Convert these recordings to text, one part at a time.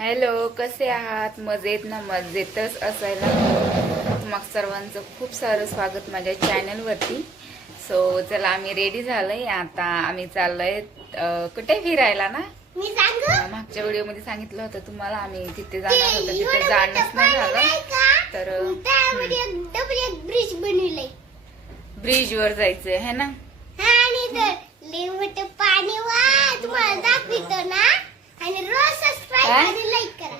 Hello, कसे आहात? मजेत ना? मजेतच असायला मग सर्वांचं खूप सारं स्वागत माझ्या चॅनलवरती. सो चला, आम्ही रेडी झालोय. आता आम्ही चाललोय कुठे फिरायला ना. मागच्या व्हिडिओमध्ये सांगितलं होतं तुम्हाला, आम्ही तिथे जाणार होतो. तिथे जाणंच नाही झालं. तर ब्रिज बनवलंय, ब्रिजवर जायचंय है ना. पाणी तुम्हाला दाखवतो ना. आणि रोज सबस्क्राइब आणि लाईक करा.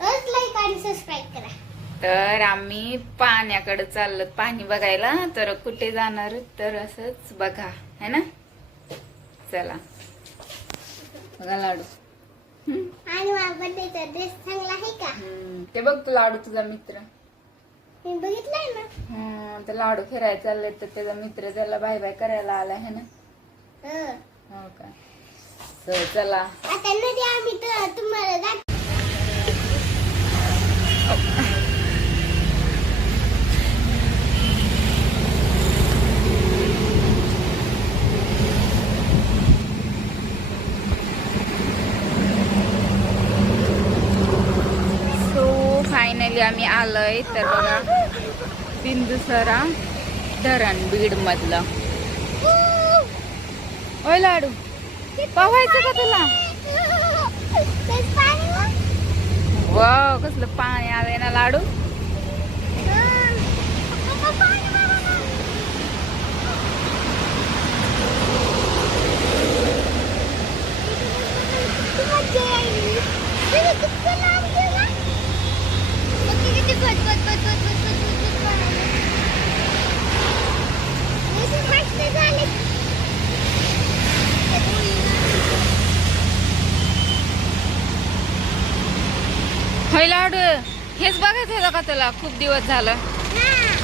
रोज लाईक आणि सबस्क्राइब करा. तर आम्ही पाण्याकडे चाललो, पाणी बघायला. तर कुठे जाणार तर असंच बघा है ना. चला बघा लाडू. आणि मला बर्थडेचा ड्रेस चांगला आहे का? ते बघ तू लाडू, तुझा मित्र. मी बघितलंय ना. तर लाडू फिरायला चालले, तर त्याचा मित्र त्याला बाय बाय करायला आला है ना. हो का. चला आता नदी आम्ही तर तुम्हाला फायनली आम्ही आलोय. तर बघा, बिंदुसरा धरण बीड मधलं. ओय लाडू, पाहायचं का तुला? वाव, कसलं पाणी आलंय ना लाडू. होय लाडू, हेच बघायचं होतं का तुला? खूप दिवस झालं.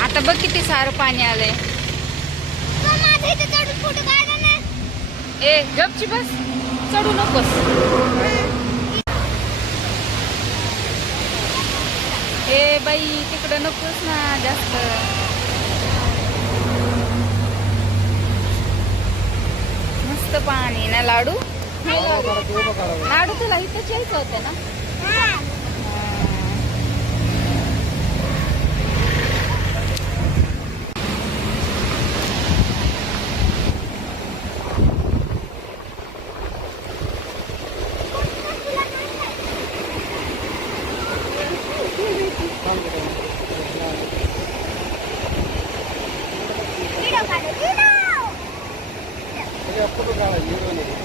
आता बघ किती सारं पाणी आलंय. ए गपची बस, चढू नकोस. ए बाई, तिकडं नकोस ना जास्त. मस्त पाणी ना लाडू. लाडू तुला इथं यायचं होतं ना.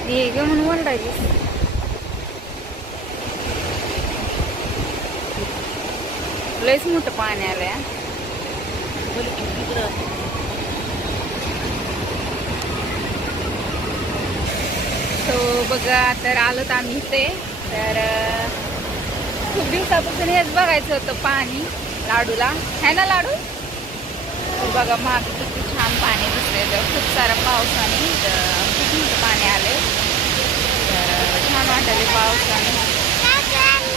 ये ग म्हणून ओरडायची. लयच मोठं पाणी आलंय. तो बघा, तर आलोत आम्ही इथे. तर खूप दिवसापासून हेच बघायचं होतं पाणी लाडूला, है ना लाडू. बघा मागे किती छान पाणी दिसतंय. तर खूप सारं पावसाने खूप मोठं पाणी आले. तर छान वाटले पावसाने.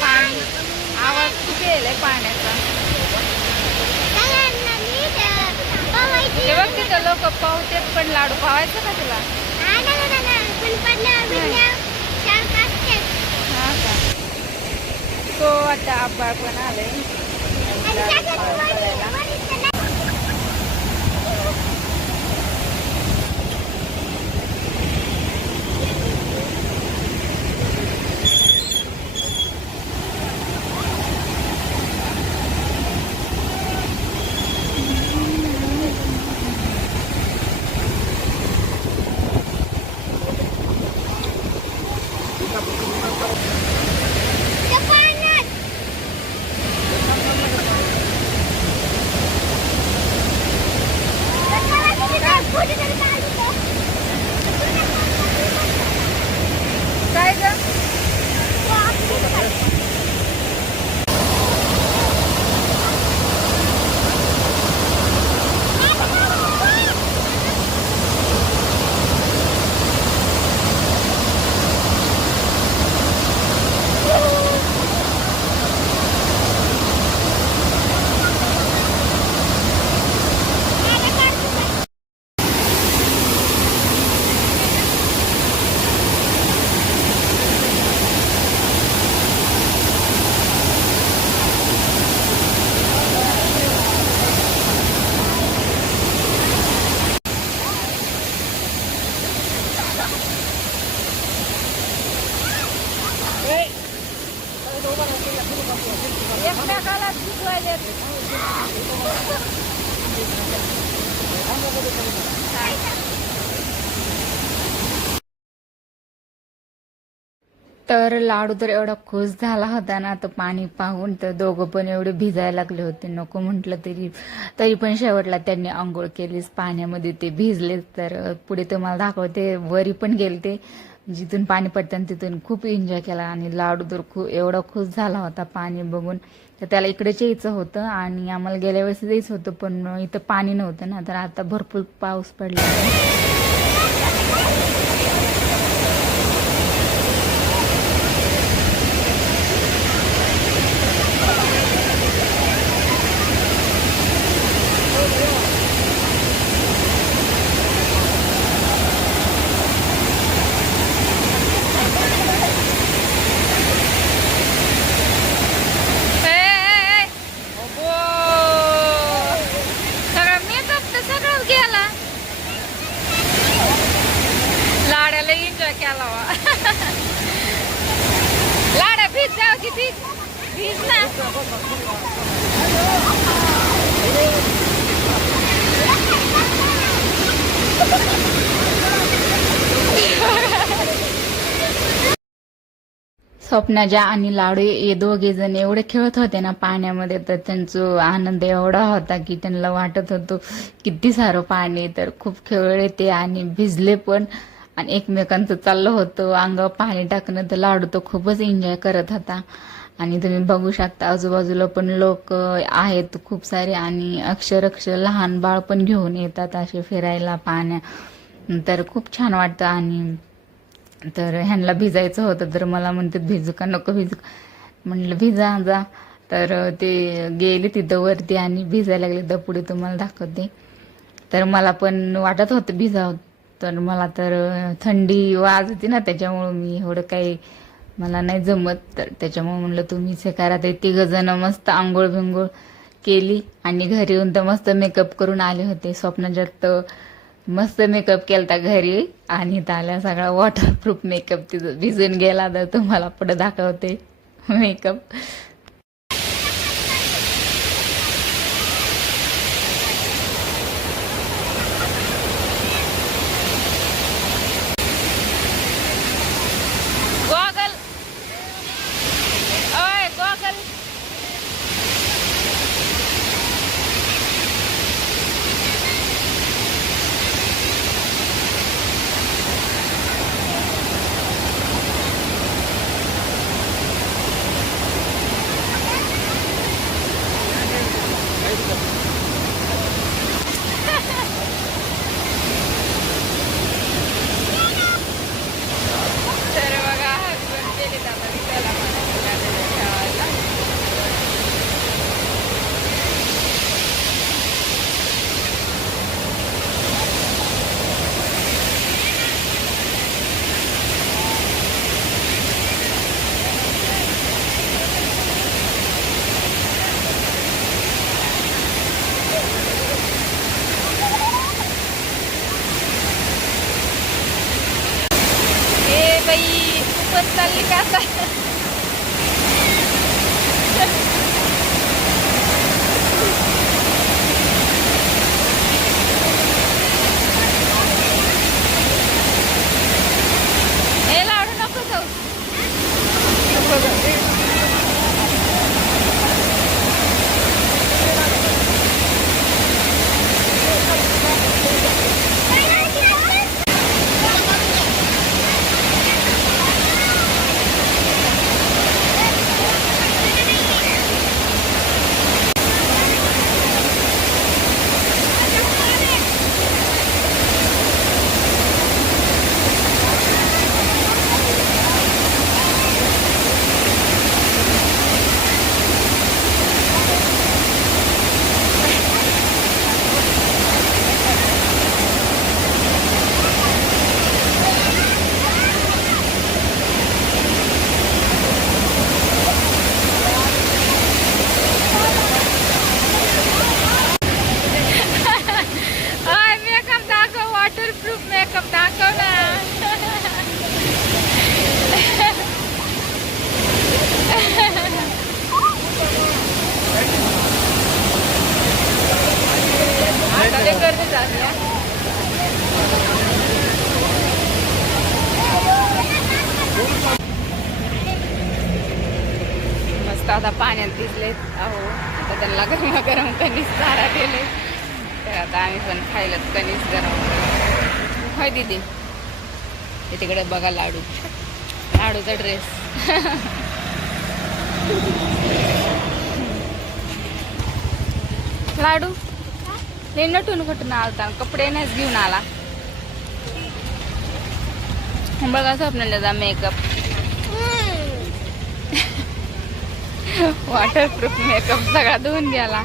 पाणी आवाज खूप येईल पाण्याचा. ते बघ तिथं लोक पावतात, पण लाडू पावायचं का तुला? हा का. तो आता आभाळ पण आले. तर लाडू तर एवढा खुश झाला होता ना, तर पाणी पाहून तर दोघं पण एवढे भिजायला लागले होते. नको म्हटलं तरी तरी पण शेवटला त्यांनी आंघोळ केलीच पाण्यामध्ये, ते भिजलेच. तर पुढे तुम्हाला दाखवते, वरी पण गेले ते जिथून पाणी पडतं तिथून खूप एन्जॉय केला. आणि लाडू तर खूप एवढा खुश झाला होता पाणी बघून. तर त्याला इकडेच यायचं होतं आणि आम्हाला गेल्या वेळेस यायचं होतं, पण इथं पाणी नव्हतं ना. तर आता भरपूर पाऊस पडला. लाड्याला एन्जॉय केला वा. लाड्या भीज जाऊ की भीज भीज ना. स्वप्नाजा आणि लाडू हे दोघे जण एवढे खेळत होते ना पाण्यामध्ये, तर त्यांचा आनंद एवढा होता की त्यांना वाटत होतं किती सारं पाणी. तर खूप खेळले ते आणि भिजले पण आणि एकमेकांचं चाललं होतं अंगावर पाणी टाकणं. तर लाडू तर खूपच एन्जॉय करत होता. आणि तुम्ही बघू शकता आजूबाजूला पण लोक आहेत खूप सारे, आणि अक्षर लहान बाळ पण घेऊन येतात असे फिरायला पाण्या. तर खूप छान वाटतं. आणि तर ह्यांना भिजायचं होतं, तर मला म्हणतात भिजू का नको भिजू. म्हणलं भिजा जा. तर ते गेले तिथं वरती आणि भिजायला लागले. तर पुढे तुम्हाला दाखवते. तर मला पण वाटत होतं भिजावं, तर मला तर थंडी वाजते ना, त्याच्यामुळं मी एवढं काही मला नाही जमत. तर त्याच्यामुळे म्हणलं तुम्हीच हे करा. ते तिघंजण मस्त आंघोळ बिंघोळ केली आणि घरी येऊन तर मस्त मेकअप करून आले होते. स्वप्नाच्यात मस्त मेकअप केलता घरी, आणि त्याला सगळा वॉटरप्रूफ मेकअप तिथं भिजून गेला. तर तुम्हाला पुढे दाखवते मेकअप. गॉगल ओय गॉगल. तर बघा हसबंड गेले आता विकायला मला ठेवायला. ए बाई खूपच चालली का आता. हे लाडू नको जाऊ. नको जाऊ. मेकअप दाखव, वॉटरप्रूफ मेकअप दाखव ना. लय गर्दी झाली हा. मस्त आता पाण्यात भिजलेत अहो. आता त्यांना गरम गरम कणीस चारा दिले तर आता आम्ही पण खायलाच कणीस गरम. होय दीदी ते तिकडे बघा लाडू, लाडूचा ड्रेस. लाडू हे नटून कुठून आलता, कपडे नाहीच घेऊन आला. बघा स्वप्नालीचा मेकअप, वॉटरप्रूफ मेकअप सगळा धुवून गेला.